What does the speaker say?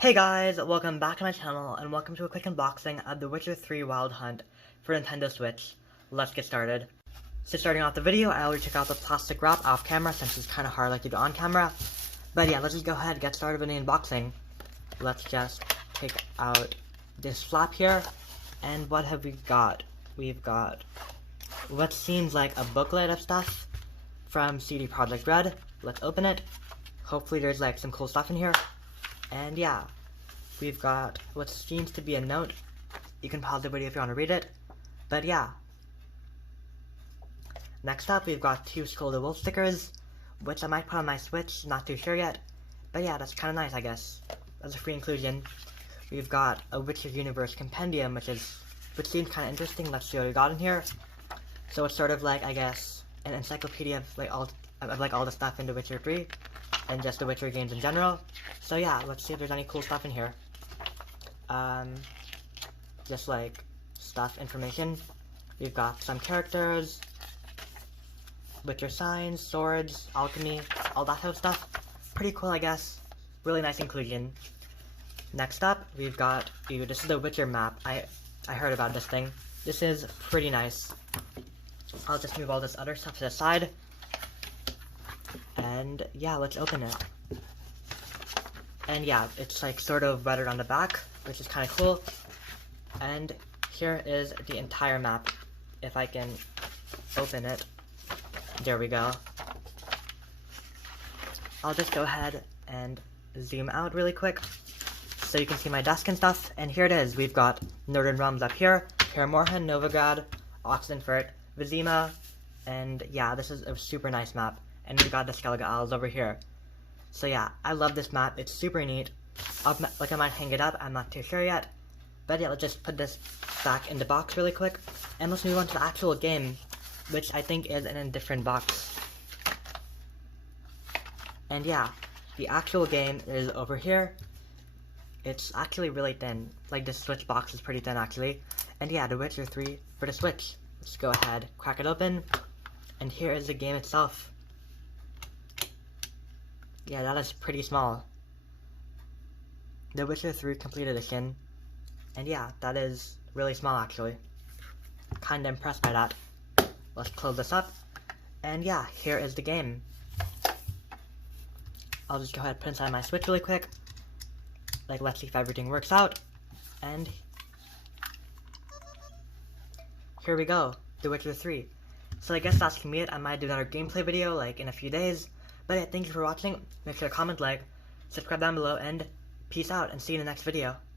Hey guys, welcome back to my channel, and welcome to a quick unboxing of The Witcher 3 Wild Hunt for Nintendo Switch. Let's get started. So starting off the video, I already took out the plastic wrap off camera since it's kind of hard like to do on camera. But yeah, let's just go ahead and get started with the unboxing. Let's just take out this flap here, and what have we got? We've got what seems like a booklet of stuff from CD Projekt Red. Let's open it. Hopefully there's like some cool stuff in here. And yeah, we've got what seems to be a note. You can pause the video if you want to read it. But yeah. Next up, we've got 2 Scrollable Stickers, which I might put on my Switch, not too sure yet. But yeah, that's kind of nice, I guess. That's a free inclusion. We've got a Witcher Universe Compendium, which seems kind of interesting. Let's see what we got in here. So it's sort of like, I guess, an encyclopedia of like all the stuff in The Witcher 3. And just the Witcher games in general. So yeah, let's see if there's any cool stuff in here. Just like stuff, information. We've got some characters, Witcher signs, swords, alchemy, all that type of stuff. Pretty cool, I guess. Really nice inclusion. Next up, we've got, this is the Witcher map. I heard about this thing. This is pretty nice. I'll just move all this other stuff to the side. And yeah, let's open it. And yeah, it's like sort of weathered on the back, which is kind of cool. And here is the entire map. If I can open it. There we go. I'll just go ahead and zoom out really quick so you can see my desk and stuff. And here it is. We've got Northern Realms up here, Kaer Morhen, Novigrad, Oxenfurt, Vizima, and yeah, this is a super nice map. And we got the Skellige Isles over here. So yeah, I love this map. It's super neat. I might hang it up. I'm not too sure yet. But yeah, let's just put this back in the box really quick. And let's move on to the actual game, which I think is in a different box. And yeah, the actual game is over here. It's actually really thin. Like, the Switchbox is pretty thin, actually. And yeah, The Witcher 3 for the Switch. Let's go ahead, crack it open. And here is the game itself. Yeah, that is pretty small. The Witcher 3 Complete Edition. And yeah, that is really small actually. Kinda impressed by that. Let's close this up. And yeah, here is the game. I'll just go ahead and put inside my Switch really quick. Like, let's see if everything works out. And here we go. The Witcher 3. So I guess that's gonna be it. I might do another gameplay video like in a few days. But yeah, thank you for watching. Make sure to comment, like, subscribe down below, and peace out, and see you in the next video.